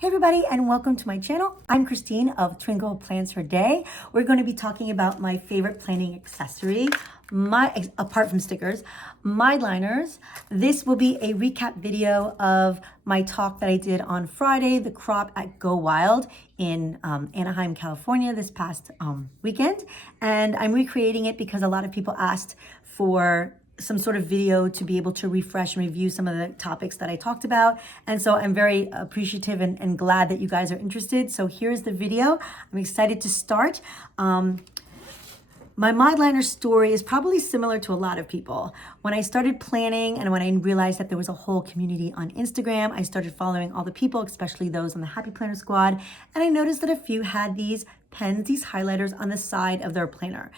Hey everybody, and welcome to my channel. I'm Christine of Twinkle Plans for Day. We're going to be talking about my favorite planning accessory, apart from stickers, Mildliners. This will be a recap video of my talk that I did on Friday, the crop at GoWild in Anaheim, California this past weekend. And I'm recreating it because a lot of people asked for some sort of video to be able to refresh and review some of the topics that I talked about. And so I'm very appreciative and glad that you guys are interested. So here's the video. I'm excited to start. My Mildliner story is probably similar to a lot of people. When I started planning and when I realized that there was a whole community on Instagram, I started following all the people, especially those on the Happy Planner Squad. And I noticed that a few had these pens, these highlighters on the side of their planner.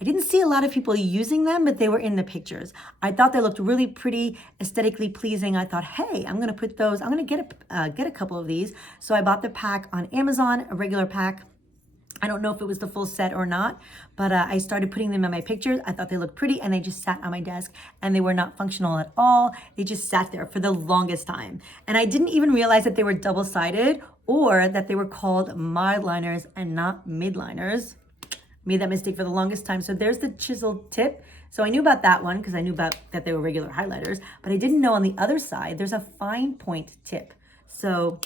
I didn't see a lot of people using them, but they were in the pictures. I thought they looked really pretty, aesthetically pleasing. I thought, hey, I'm gonna put those, I'm gonna get a couple of these. So I bought the pack on Amazon, a regular pack. I don't know if it was the full set or not, but I started putting them in my pictures. I thought they looked pretty and they just sat on my desk and they were not functional at all. They just sat there for the longest time. And I didn't even realize that they were double-sided or that they were called Mildliners and not Midliners. Made that mistake for the longest time. So there's the chiseled tip. So I knew about that one because I knew about that they were regular highlighters, but I didn't know on the other side, there's a fine point tip. So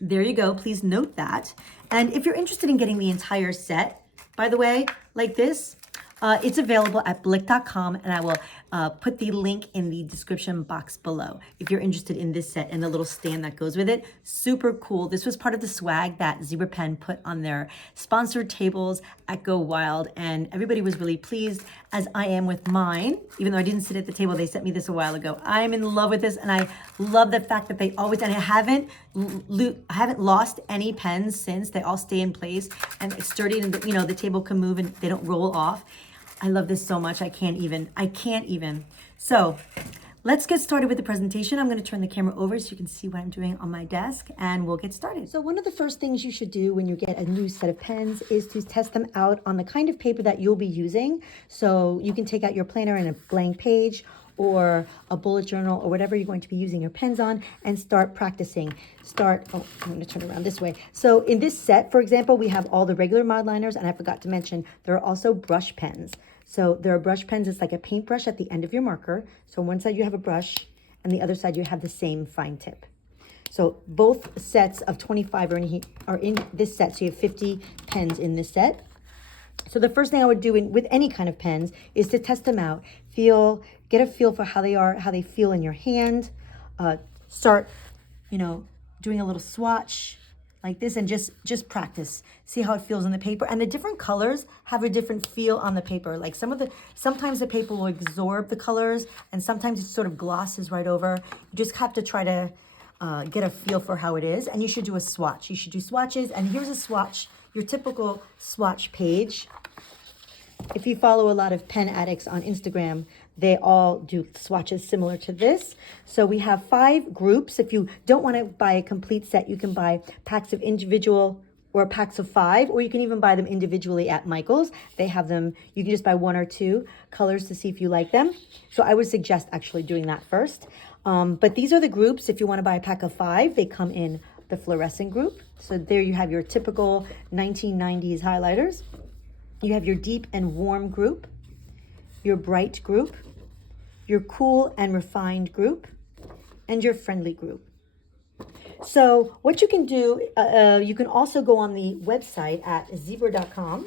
there you go. Please note that. And if you're interested in getting the entire set, by the way, like this, it's available at blick.com, and I will put the link in the description box below if you're interested in this set and the little stand that goes with it. Super cool. This was part of the swag that Zebrapen put on their sponsored tables at GoWild, and everybody was really pleased, as I am with mine. Even though I didn't sit at the table, they sent me this a while ago. I'm in love with this, and I love the fact that they always, and I haven't lost any pens since. They all stay in place, and it's sturdy, and the table can move and they don't roll off. I love this so much. I can't even. So let's get started with the presentation. I'm going to turn the camera over so you can see what I'm doing on my desk, and we'll get started. So one of the first things you should do when you get a new set of pens is to test them out on the kind of paper that you'll be using. So you can take out your planner and a blank page or a bullet journal or whatever you're going to be using your pens on and start practicing. I'm going to turn around this way. So in this set, for example, we have all the regular Mildliners, and I forgot to mention there are also brush pens. So there are brush pens. It's like a paintbrush at the end of your marker. So on one side you have a brush and the other side you have the same fine tip. So both sets of 25 are in this set. So you have 50 pens in this set. So the first thing I would do with any kind of pens is to test them out, get a feel for how they feel in your hand. Start, doing a little swatch like this and just practice. See how it feels on the paper. And the different colors have a different feel on the paper. Like sometimes the paper will absorb the colors and sometimes it sort of glosses right over. You just have to try to get a feel for how it is. And you should do a swatch. You should do swatches. And here's a swatch, your typical swatch page. If you follow a lot of pen addicts on Instagram, they all do swatches similar to this. So we have 5 groups. If you don't want to buy a complete set, you can buy packs of individual or packs of 5, or you can even buy them individually at Michael's. They have them, you can just buy 1 or 2 colors to see if you like them. So I would suggest actually doing that first. But these are the groups. If you want to buy a pack of 5, they come in the fluorescent group. So there you have your typical 1990s highlighters. You have your deep and warm group, your bright group, your cool and refined group, and your friendly group. So what you can do, you can also go on the website at Zebrapen.com,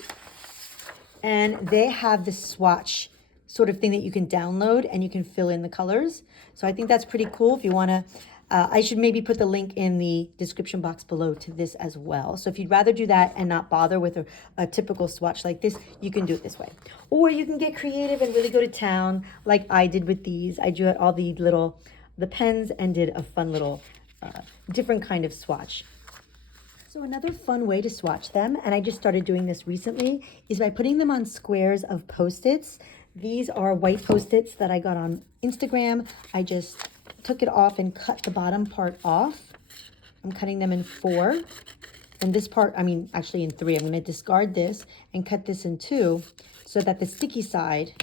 and they have the swatch sort of thing that you can download and you can fill in the colors. So I think that's pretty cool. If you want to, I should maybe put the link in the description box below to this as well. So if you'd rather do that and not bother with a typical swatch like this, you can do it this way. Or you can get creative and really go to town like I did with these. I drew out all the pens and did a fun little different kind of swatch. So another fun way to swatch them, and I just started doing this recently, is by putting them on squares of Post-its. These are white Post-its that I got on Instagram. I just took it off and cut the bottom part off. I'm cutting them in 4. And this part, actually in 3. I'm going to discard this and cut this in 2 so that the sticky side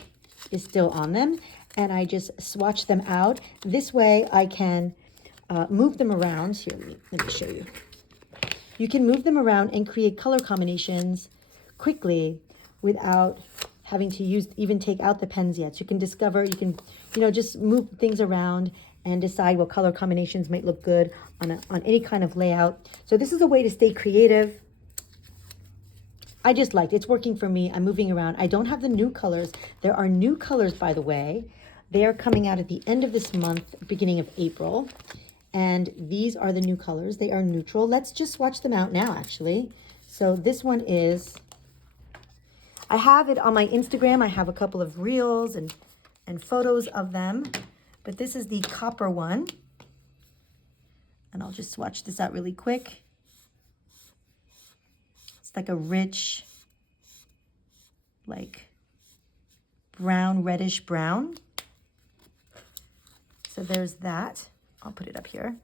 is still on them. And I just swatch them out. This way I can move them around. Here, let me show you. You can move them around and create color combinations quickly without having to even take out the pens yet. So you can discover, you can, just move things around and decide what color combinations might look good on any kind of layout. So this is a way to stay creative. I just liked it. It's working for me. I'm moving around. I don't have the new colors. There are new colors, by the way. They are coming out at the end of this month, beginning of April. And these are the new colors. They are neutral. Let's just swatch them out now, actually. So this one is, I have it on my Instagram. I have a couple of reels and photos of them. But this is the copper one. And I'll just swatch this out really quick. It's like a rich, like brown, reddish brown. So there's that. I'll put it up here.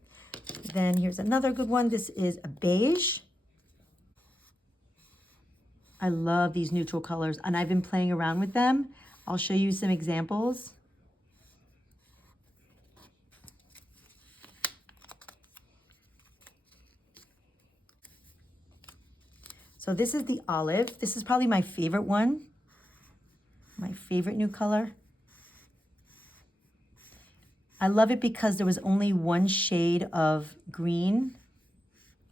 Then here's another good one. This is a beige. I love these neutral colors, and I've been playing around with them. I'll show you some examples. So this is the olive. This is probably my favorite one. My favorite new color. I love it because there was only one shade of green,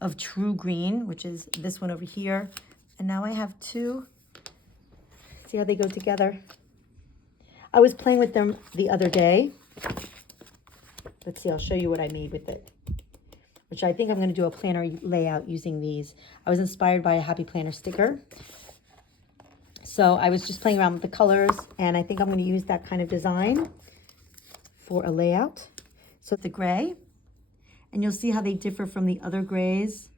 of true green, which is this one over here. And now I have two. See how they go together? I was playing with them the other day. Let's see, I'll show you what I made with it, which I think I'm going to do a planner layout using these. I was inspired by a Happy Planner sticker. So I was just playing around with the colors, and I think I'm going to use that kind of design for a layout. So the gray, and you'll see how they differ from the other grays.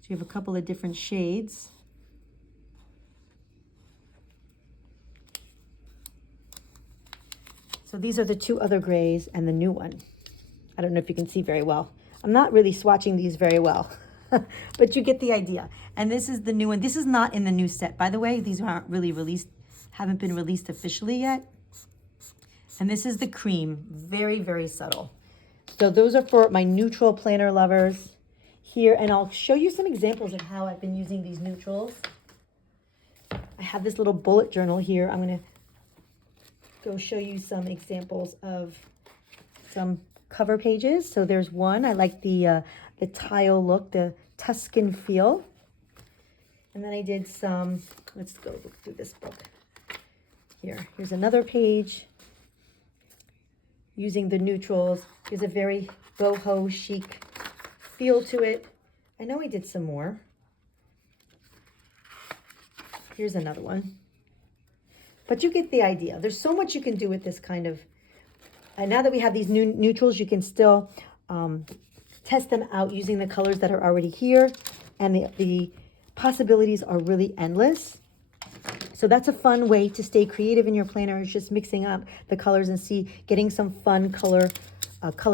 So you have a couple of different shades. So these are the two other grays and the new one. I don't know if you can see very well. I'm not really swatching these very well, but you get the idea. And this is the new one. This is not in the new set, by the way. These aren't really released, haven't been released officially yet. And this is the cream, very, very subtle. So those are for my neutral planner lovers here. And I'll show you some examples of how I've been using these neutrals. I have this little bullet journal here. I'm gonna go show you some examples of some cover pages. So there's one, I like the tile look, the Tuscan feel. And then I did some, let's go look through this book. Here's another page. Using the neutrals, there's a very boho chic feel to it. I know I did some more. Here's another one. But you get the idea. There's so much you can do with this kind of, and now that we have these new neutrals, you can still test them out using the colors that are already here. And the possibilities are really endless. So that's a fun way to stay creative in your planner, is just mixing up the colors and getting some fun color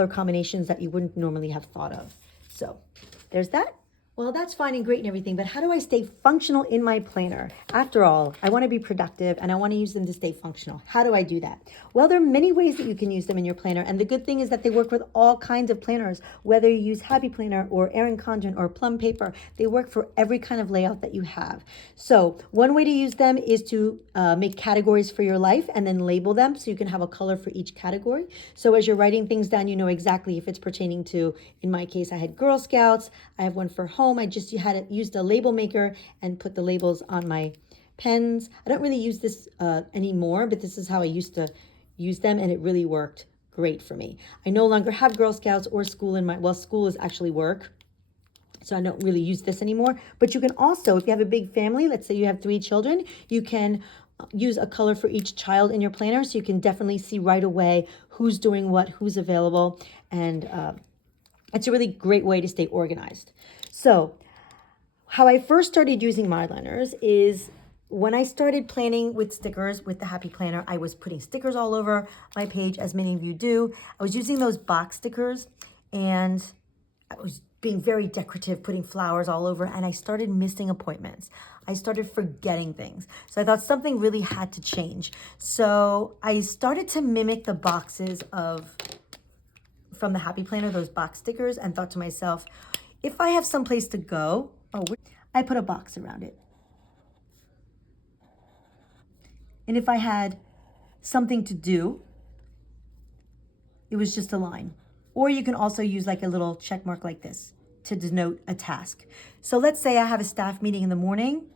combinations that you wouldn't normally have thought of. So there's that. Well, that's fine and great and everything, but how do I stay functional in my planner? After all, I want to be productive and I want to use them to stay functional. How do I do that? Well, there are many ways that you can use them in your planner, and the good thing is that they work with all kinds of planners, whether you use Happy Planner or Erin Condren or Plum Paper. They work for every kind of layout that you have. So one way to use them is to make categories for your life and then label them so you can have a color for each category. So as you're writing things down, you know exactly if it's pertaining to, in my case, I had Girl Scouts, I have one for home. I just used a label maker and put the labels on my pens. I don't really use this anymore, but this is how I used to use them, and it really worked great for me. I no longer have Girl Scouts or school in my, well, school is actually work, so I don't really use this anymore. But you can also, if you have a big family, let's say you have 3 children, you can use a color for each child in your planner, so you can definitely see right away who's doing what, who's available, and it's a really great way to stay organized. So how I first started using Mildliners is when I started planning with stickers with the Happy Planner. I was putting stickers all over my page, as many of you do. I was using those box stickers, and I was being very decorative, putting flowers all over, and I started missing appointments. I started forgetting things. So I thought something really had to change. So I started to mimic the boxes of from the Happy Planner, those box stickers, and thought to myself, if I have someplace to go, I put a box around it. And if I had something to do, it was just a line. Or you can also use like a little check mark like this to denote a task. So let's say I have a staff meeting in the morning,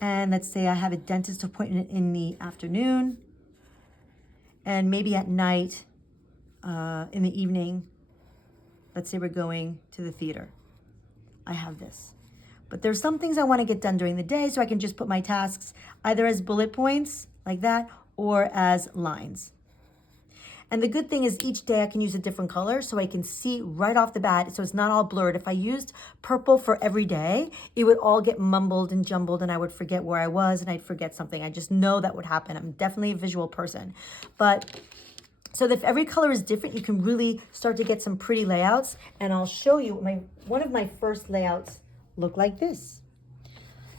and let's say I have a dentist appointment in the afternoon, and maybe at night, in the evening, let's say we're going to the theater. I have this. But there's some things I want to get done during the day, so I can just put my tasks either as bullet points like that or as lines. And the good thing is each day I can use a different color so I can see right off the bat, so it's not all blurred. If I used purple for every day, it would all get mumbled and jumbled and I would forget where I was and I'd forget something. I just know that would happen. I'm definitely a visual person. But so if every color is different, you can really start to get some pretty layouts. And I'll show you, one of my first layouts looked like this.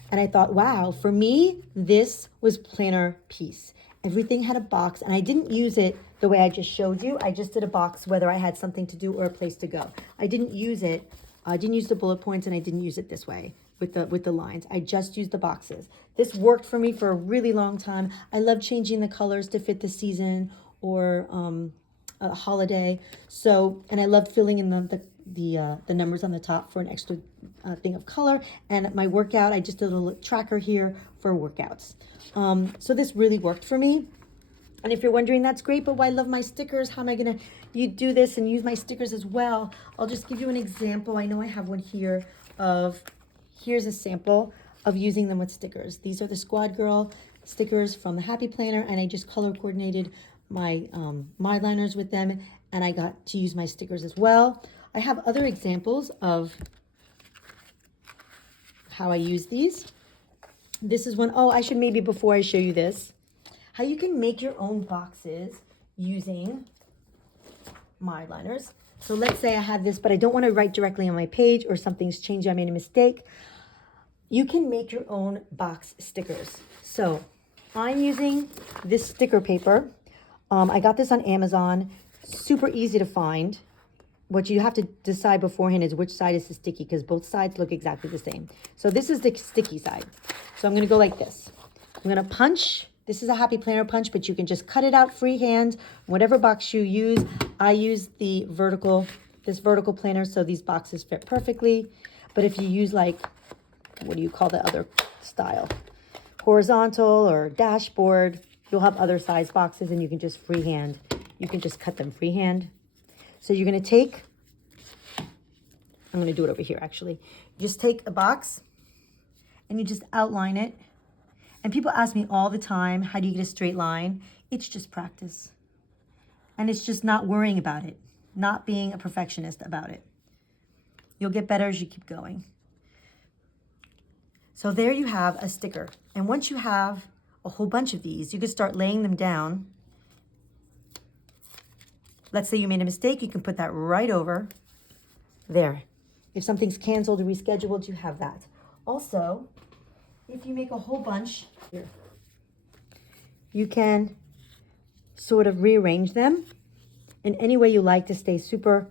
And I thought, wow, for me, this was planner piece. Everything had a box, and I didn't use it the way I just showed you. I just did a box whether I had something to do or a place to go. I didn't use the bullet points, and I didn't use it this way with the lines. I just used the boxes. This worked for me for a really long time. I love changing the colors to fit the season or a holiday. So, and I love filling in the numbers on the top for an extra thing of color. And my workout, I just did a little tracker here for workouts. So this really worked for me. And if you're wondering, that's great, but why I love my stickers? How am I gonna do this and use my stickers as well? I'll just give you an example. I know I have one here here's a sample of using them with stickers. These are the Squad Girl stickers from the Happy Planner, and I just color coordinated my Mildliners with them, and I got to use my stickers as well. I have other examples of how I use these. This is one, I should maybe before I show you this, how you can make your own boxes using Mildliners. So let's say I have this, but I don't want to write directly on my page or something's changed, I made a mistake. You can make your own box stickers. So I'm using this sticker paper. I got this on Amazon, super easy to find. What you have to decide beforehand is which side is the sticky, because both sides look exactly the same. So this is the sticky side. So I'm going to go like this. I'm going to punch. This is a Happy Planner punch, but you can just cut it out freehand. Whatever box you use. I use this vertical planner, so these boxes fit perfectly. But if you use like, what do you call the other style? Horizontal or dashboard, you'll have other size boxes, and you can just freehand. You can just cut them freehand. So you're going to take, I'm going to do it over here actually. You just take a box and you just outline it. And people ask me all the time, how do you get a straight line? It's just practice. And it's just not worrying about it, not being a perfectionist about it. You'll get better as you keep going. So there you have a sticker. And once you have a whole bunch of these, you can start laying them down. Let's say you made a mistake, you can put that right over there. If something's canceled or rescheduled, you have that. Also, if you make a whole bunch here, you can sort of rearrange them in any way you like to stay super,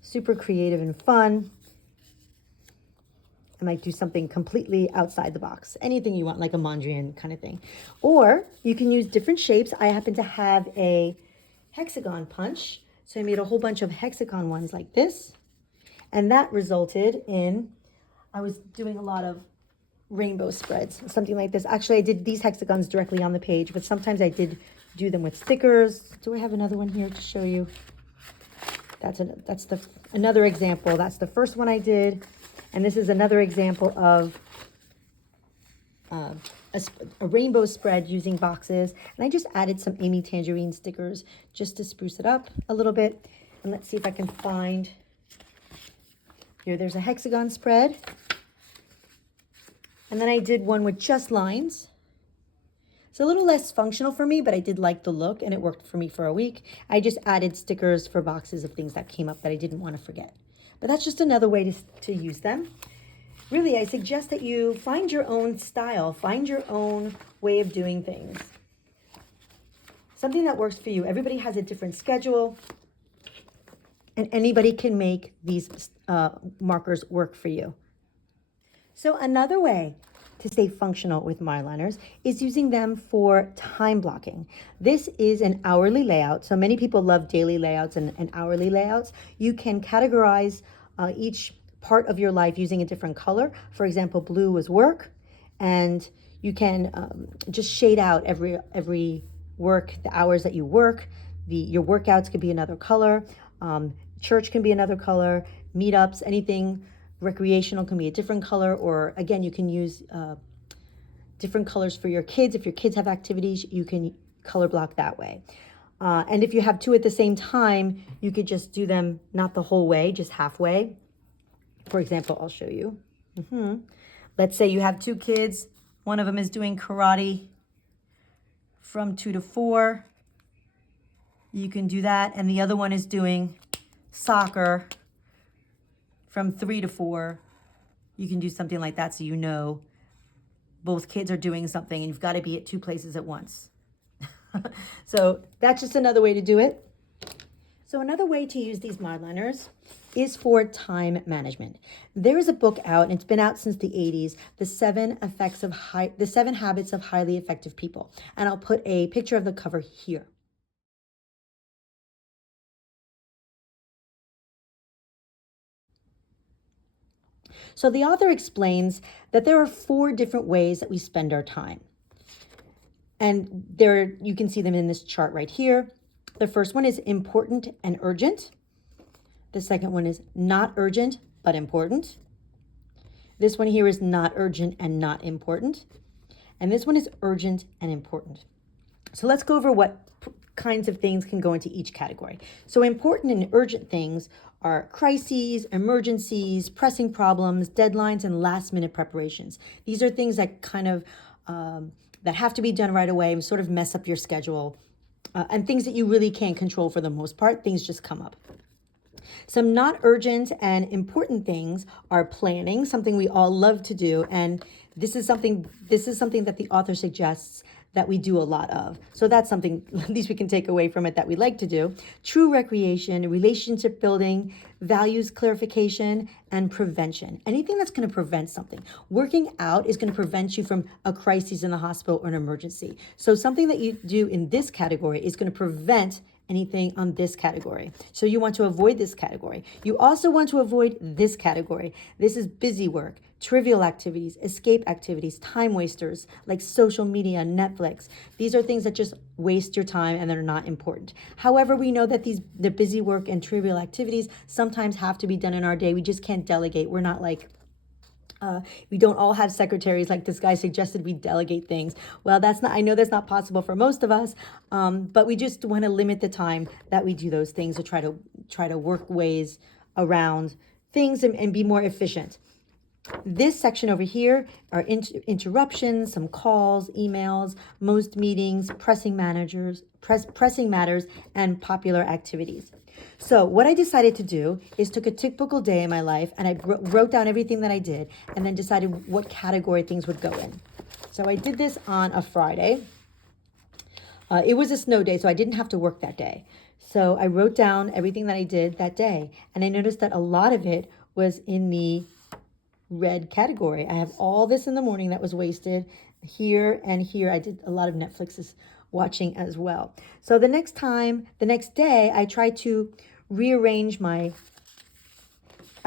super creative and fun. I might do something completely outside the box. Anything you want, like a Mondrian kind of thing. Or you can use different shapes. I happen to have a hexagon punch. So I made a whole bunch of hexagon ones like this. And that resulted in, I was doing a lot of rainbow spreads, something like this. Actually, I did these hexagons directly on the page, but sometimes I did do them with stickers. Do I have another one here to show you? That's another example. That's the first one I did. And this is another example of a rainbow spread using boxes. And I just added some Amy Tangerine stickers just to spruce it up a little bit. And let's see if I can find, here, there's a hexagon spread. And then I did one with just lines. It's a little less functional for me, but I did like the look and it worked for me for a week. I just added stickers for boxes of things that came up that I didn't want to forget. But that's just another way to use them. Really, I suggest that you find your own style, find your own way of doing things. Something that works for you. Everybody has a different schedule. And anybody can make these markers work for you. So another way to stay functional with Mildliners is using them for time blocking. This is an hourly layout. So many people love daily layouts and hourly layouts. You can categorize each part of your life using a different color. For example, blue is work, and you can just shade out every work, the hours that you work. Your workouts could be another color. Church can be another color. Meetups, anything recreational can be a different color. Or again, you can use different colors for your kids. If your kids have activities, you can color block that way. And if you have two at the same time, you could just do them not the whole way, just halfway. For example, I'll show you. Let's say you have two kids. One of them is doing karate from 2 to 4. You can do that. And the other one is doing soccer from 3 to 4. You can do something like that, so you know both kids are doing something and you've got to be at two places at once. So that's just another way to do it. So another way to use these Mildliners is for time management. There is a book out, and it's been out since the 80s, The 7 Habits of Highly Effective People. And I'll put a picture of the cover here. So the author explains that there are 4 different ways that we spend our time. And there, you can see them in this chart right here. The first one is important and urgent. The second one is not urgent, but important. This one here is not urgent and not important. And this one is urgent and important. So let's go over what kinds of things can go into each category. So important and urgent things are crises, emergencies, pressing problems, deadlines, and last minute preparations. These are things that kind of that have to be done right away and sort of mess up your schedule, and things that you really can't control for the most part. Things just come up. Some not urgent and important things are planning, something we all love to do, and this is something that the author suggests that we do a lot of. So that's something at least we can take away from it that we like to do. True recreation, relationship building, values clarification, and prevention. Anything that's going to prevent something. Working out is going to prevent you from a crisis in the hospital or an emergency. So something that you do in this category is going to prevent anything on this category. So you want to avoid this category. You also want to avoid this category. This is busy work, trivial activities, escape activities, time wasters like social media, Netflix. These are things that just waste your time and they're not important. However, we know that the busy work and trivial activities sometimes have to be done in our day. We just can't delegate. We're not like we don't all have secretaries like this guy suggested we delegate things. Well, I know that's not possible for most of us, but we just want to limit the time that we do those things, or try to work ways around things and be more efficient. This section over here are interruptions, some calls, emails, most meetings, pressing matters, and popular activities. So what I decided to do is took a typical day in my life and I wrote down everything that I did and then decided what category things would go in. So I did this on a Friday. It was a snow day, so I didn't have to work that day. So I wrote down everything that I did that day, and I noticed that a lot of it was in the red category. I have all this in the morning that was wasted here and here. I did a lot of Netflix's watching as well. So the next day, I tried to rearrange I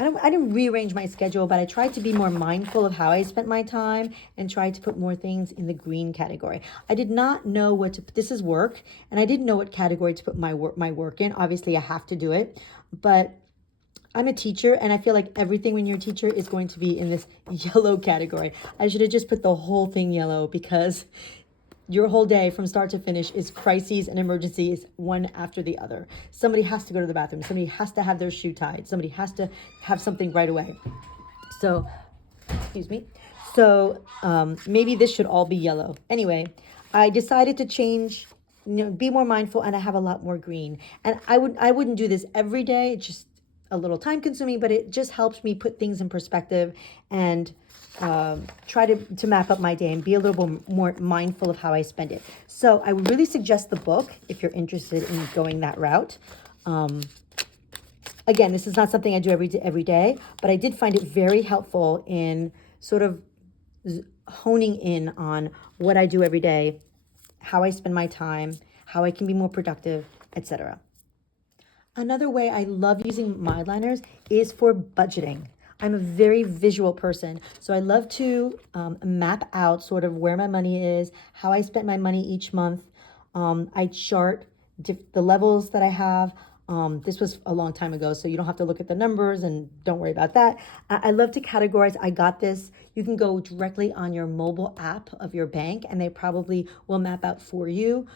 didn't rearrange my schedule, but I tried to be more mindful of how I spent my time and tried to put more things in the green category. I did not know this is work, and I didn't know what category to put my work in. Obviously, I have to do it, but I'm a teacher, and I feel like everything when you're a teacher is going to be in this yellow category. I should have just put the whole thing yellow, because your whole day from start to finish is crises and emergencies, one after the other. Somebody has to go to the bathroom. Somebody has to have their shoe tied. Somebody has to have something right away. So, excuse me. So maybe this should all be yellow. Anyway, I decided to change, be more mindful, and I have a lot more green. And I wouldn't do this every day. It's just a little time consuming, but it just helps me put things in perspective and try to map up my day and be a little more mindful of how I spend it. So I would really suggest the book if you're interested in going that route. Again, this is not something I do every day, but I did find it very helpful in sort of honing in on what I do every day, how I spend my time, how I can be more productive, etc. Another way I love using Mildliners is for budgeting. I'm a very visual person, so I love to map out sort of where my money is, how I spent my money each month. I chart the levels that I have. This was a long time ago, so you don't have to look at the numbers and don't worry about that. I love to categorize. I got this. You can go directly on your mobile app of your bank, and they probably will map out for you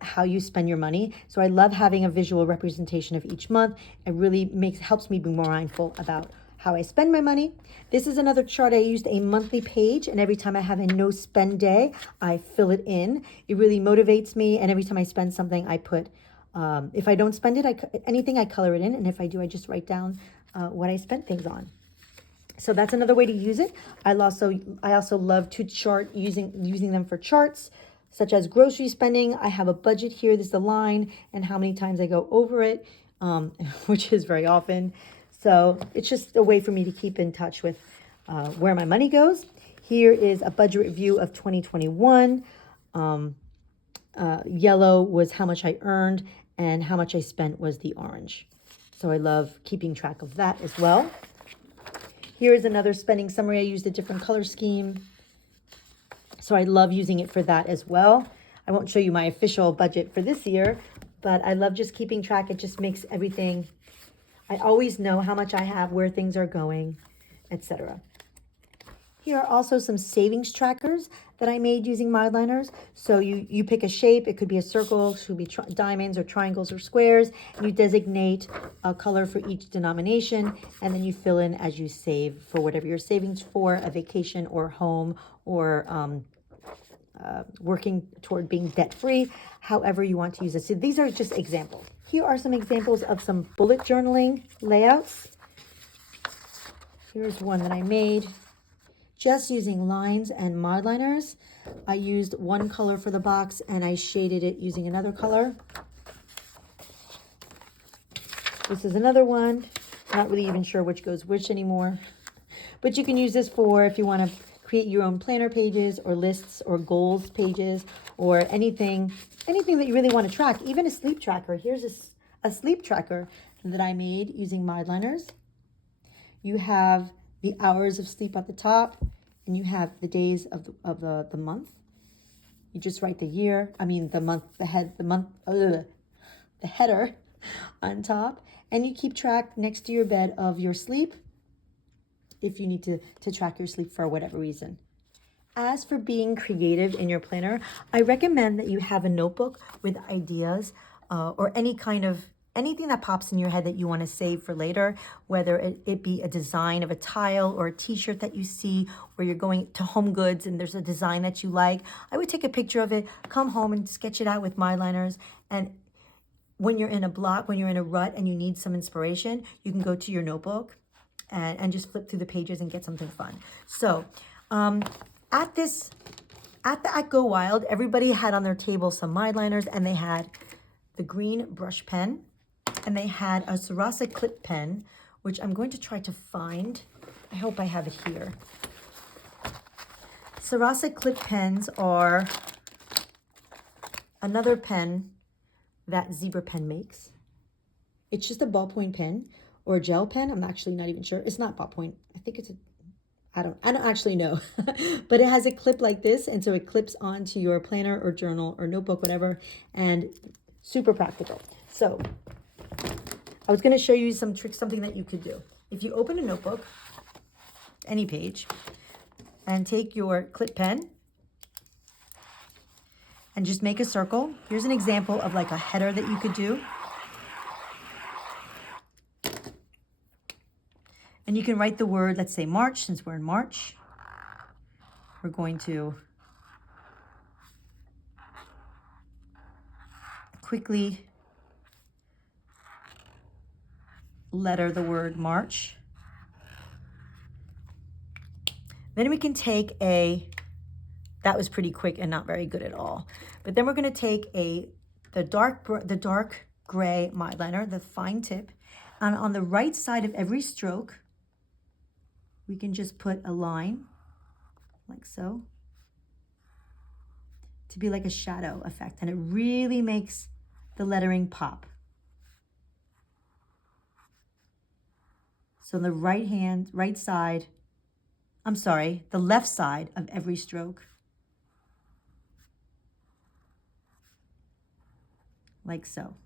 how you spend your money. So I love having a visual representation of each month. It really helps me be more mindful about how I spend my money. This is another chart. I used a monthly page, and every time I have a no spend day, I fill it in. It really motivates me, and every time I spend something, I put, if I don't spend it, anything I color it in, and if I do, I just write down what I spent things on. So that's another way to use it. I also love to chart using them for charts, such as grocery spending. I have a budget here. This is the line and how many times I go over it, which is very often. So it's just a way for me to keep in touch with where my money goes. Here is a budget review of 2021. Yellow was how much I earned, and how much I spent was the orange. So I love keeping track of that as well. Here is another spending summary. I used a different color scheme, so I love using it for that as well. I won't show you my official budget for this year, but I love just keeping track. It just makes everything, I always know how much I have, where things are going, etc. Here are also some savings trackers that I made using Mildliners. So you pick a shape. It could be a circle, it could be diamonds or triangles or squares. And you designate a color for each denomination, and then you fill in as you save for whatever you're saving for, a vacation or home, or working toward being debt-free, however you want to use it. So these are just examples. Here are some examples of some bullet journaling layouts. Here's one that I made just using lines and Mildliners. I used one color for the box and I shaded it using another color. This is another one. Not really even sure which goes which anymore. But you can use this for if you want to create your own planner pages or lists or goals pages or anything that you really want to track, even a sleep tracker. Here's a sleep tracker that I made using Mildliners. You have the hours of sleep at the top, and you have the days of the month. You just write the year, the month, the header on top, and you keep track next to your bed of your sleep if you need to track your sleep for whatever reason. As for being creative in your planner, I recommend that you have a notebook with ideas or anything that pops in your head that you want to save for later, whether it be a design of a tile or a t-shirt that you see, or you're going to Home Goods and there's a design that you like. I would take a picture of it, come home and sketch it out with Mildliners. And when you're in a rut and you need some inspiration, you can go to your notebook and just flip through the pages and get something fun. So at GoWild, everybody had on their table some Mildliners, and they had the green brush pen, and they had a Sarasa clip pen, which I'm going to try to find. I hope I have it here. Sarasa clip pens are another pen that Zebrapen makes. It's just a ballpoint pen or a gel pen. I'm actually not even sure. It's not ballpoint. I think I don't actually know. But it has a clip like this, and so it clips onto your planner or journal or notebook, whatever, and super practical. So I was going to show you some tricks, something that you could do. If you open a notebook, any page, and take your clip pen and just make a circle. Here's an example of like a header that you could do. And you can write the word, let's say March, since we're in March. We're going to quickly letter the word March. Then we can take that was pretty quick and not very good at all. But then we're going to take the dark gray Mildliner, the fine tip, And on the right side of every stroke, we can just put a line like so to be like a shadow effect. And it really makes the lettering pop. So on the right side, the left side of every stroke, like so.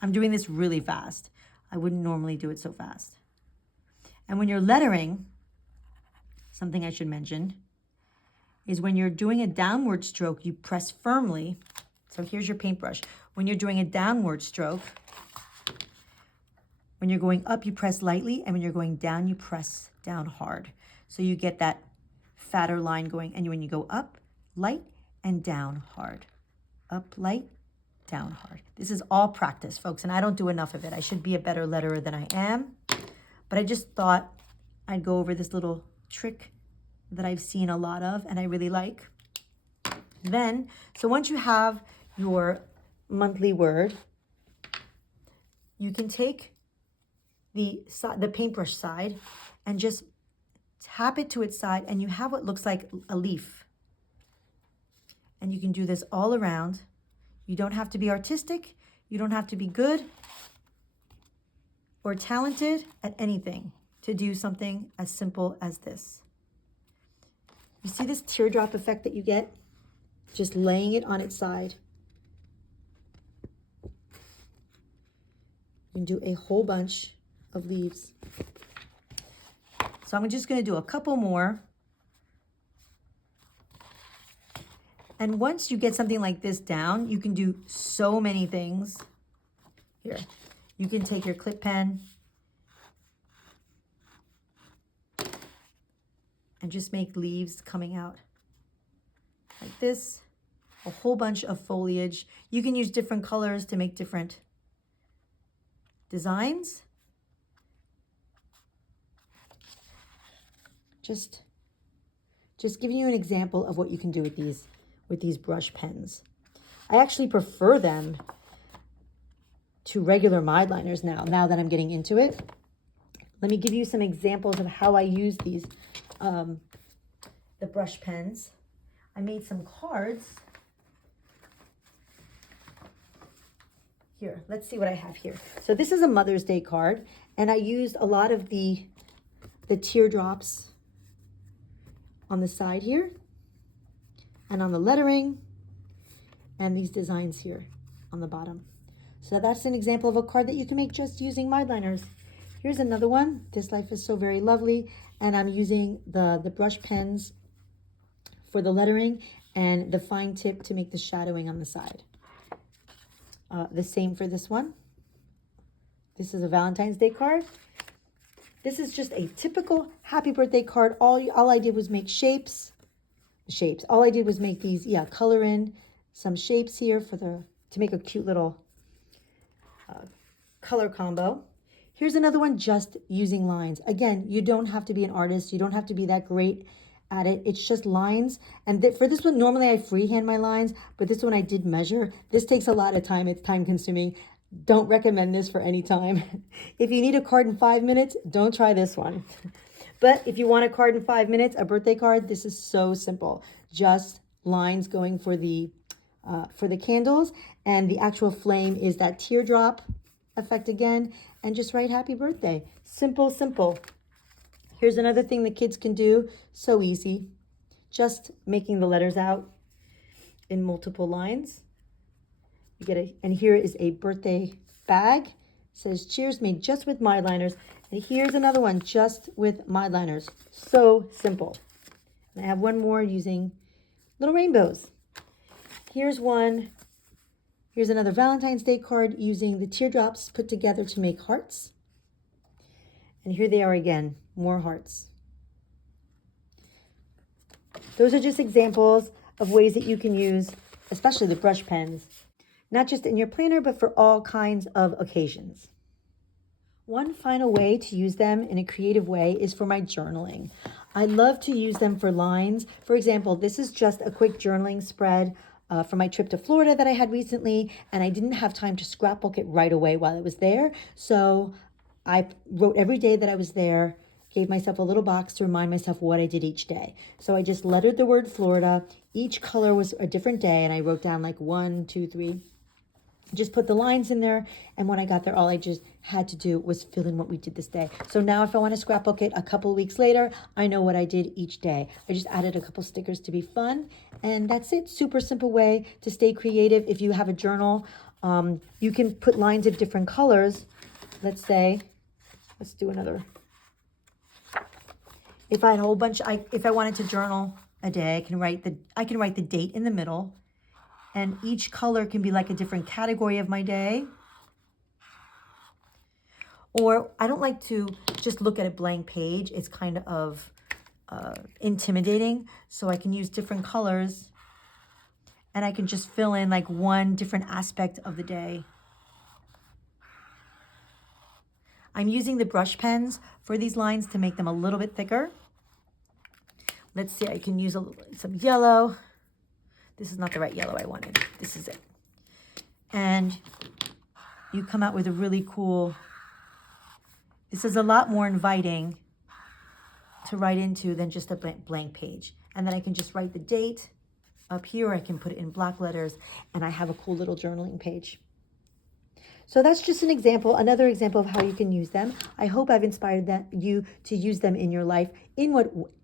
I'm doing this really fast. I wouldn't normally do it so fast. And when you're lettering, something I should mention is when you're doing a downward stroke, you press firmly. So here's your paintbrush. When you're doing a downward stroke, when you're going up, you press lightly, and when you're going down, you press down hard. So you get that fatter line going. And when you go up, light, and down hard. Up, light, down hard. This is all practice, folks, and I don't do enough of it. I should be a better letterer than I am, but I just thought I'd go over this little trick that I've seen a lot of and I really like. Then, so once you have your monthly word, you can take the paintbrush side and just tap it to its side, and you have what looks like a leaf. And you can do this all around. You don't have to be artistic. You don't have to be good or talented at anything to do something as simple as this. You see this teardrop effect that you get? Just laying it on its side. You can do a whole bunch of leaves. So I'm just going to do a couple more. And once you get something like this down, you can do so many things. Here, you can take your clip pen and just make leaves coming out like this. A whole bunch of foliage. You can use different colors to make different designs. Just giving you an example of what you can do with these brush pens. I actually prefer them to regular Mildliners now that I'm getting into it. Let me give you some examples of how I use these, the brush pens. I made some cards. Here, let's see what I have here. So this is a Mother's Day card, and I used a lot of the teardrops on the side here, and on the lettering, and these designs here on the bottom. So that's an example of a card that you can make just using Mildliners. Here's another one. This life is so very lovely, and I'm using the brush pens for the lettering and the fine tip to make the shadowing on the side. The same for this one. This is a Valentine's Day card. This is just a typical happy birthday card. All I did was make shapes. All I did was make these, color in some shapes here to make a cute little color combo. Here's another one just using lines. Again, you don't have to be an artist. You don't have to be that great at it. It's just lines. And for this one, normally I freehand my lines, but this one I did measure. This takes a lot of time. It's time consuming. Don't recommend this for any time. If you need a card in 5 minutes, don't try this one. But if you want a card in 5 minutes, a birthday card, this is so simple. Just lines going for the candles, and the actual flame is that teardrop effect again, and just write happy birthday. Simple, simple. Here's another thing the kids can do, so easy. Just making the letters out in multiple lines. You get and here is a birthday bag. It says cheers, made just with Mildliners. And here's another one just with Mildliners. So simple. And I have one more using little rainbows. Here's one. Here's another Valentine's Day card using the teardrops put together to make hearts. And here they are again, more hearts. Those are just examples of ways that you can use, especially the brush pens, not just in your planner, but for all kinds of occasions. One final way to use them in a creative way is for my journaling. I love to use them for lines. For example, this is just a quick journaling spread from my trip to Florida that I had recently, and I didn't have time to scrapbook it right away while I was there. So I wrote every day that I was there, gave myself a little box to remind myself what I did each day. So I just lettered the word Florida. Each color was a different day, and I wrote down like 1, 2, 3. Just put the lines in there, and when I got there, all I just had to do was fill in what we did this day. So now if I want to scrapbook it a couple of weeks later, I know what I did each day. I just added a couple stickers to be fun, and that's it. Super simple way to stay creative. If you have a journal, you can put lines of different colors. Let's say, let's do another. If I had a whole bunch, if I wanted to journal a day, I can write the date in the middle. And each color can be like a different category of my day. Or I don't like to just look at a blank page. It's kind of intimidating. So I can use different colors. And I can just fill in like one different aspect of the day. I'm using the brush pens for these lines to make them a little bit thicker. Let's see, I can use some yellow. This is not the right yellow I wanted. This is it. And you come out with a really cool, this is a lot more inviting to write into than just a blank page. And then I can just write the date up here. I can put it in block letters, and I have a cool little journaling page. So that's just an example, another example of how you can use them. I hope I've inspired you to use them in your life in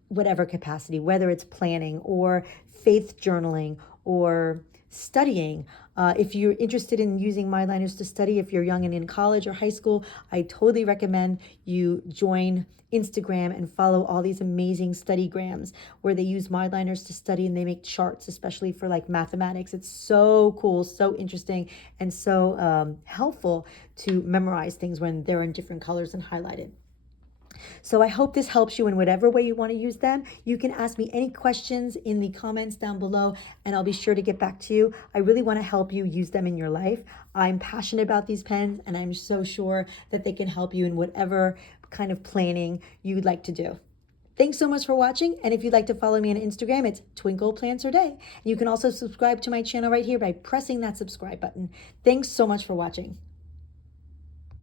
whatever capacity, whether it's planning or faith journaling or studying. If you're interested in using Mildliners to study, if you're young and in college or high school, I totally recommend you join Instagram and follow all these amazing studygrams where they use Mildliners to study, and they make charts, especially for like mathematics. It's so cool, so interesting, and so helpful to memorize things when they're in different colors and highlighted. So I hope this helps you in whatever way you want to use them. You can ask me any questions in the comments down below, and I'll be sure to get back to you. I really want to help you use them in your life. I'm passionate about these pens, and I'm so sure that they can help you in whatever kind of planning you'd like to do. Thanks so much for watching, and if you'd like to follow me on Instagram, it's Twinkle Plants Her Day. You can also subscribe to my channel right here by pressing that subscribe button. Thanks so much for watching.